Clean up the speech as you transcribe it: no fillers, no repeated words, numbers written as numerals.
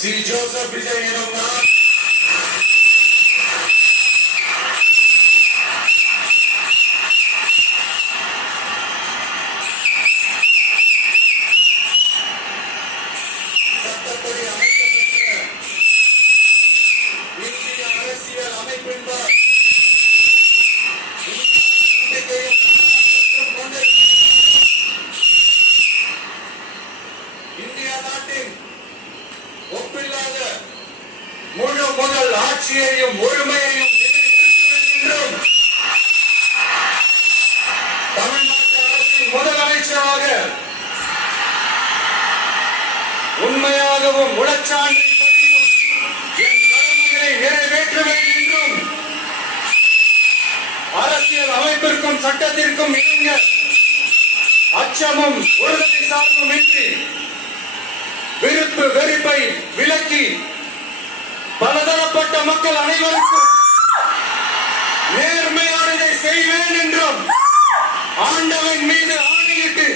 C. Joseph Vijay எனும் நான் சட்டப்படி அமைக்கப்பட்ட இந்திய அரசியல் அமைப்பின்பால் இந்தியா நாட்டின் ஒப்பில்லாத முழு முதல் ஆட்சியையும் ஒருமையையும் என்றும் தமிழ்நாட்டு அரசின் முதலமைச்சராக உண்மையாகவும் உளச்சான்றின்படியும் என் கடமைகளை நிறைவேற்றுவேன் என்றும் அரசியல் அமைப்பிற்கும் சட்டத்திற்கும் இணங்க அச்சமும் ஒருதலை சார்பும் இன்றி விருப்பு வெறுப்பை விலக்கி பலதரப்பட்ட மக்கள் அனைவருக்கும் நேர்மையானதை செய்வேன் என்றும் ஆண்டவன் மீது ஆணையிட்டு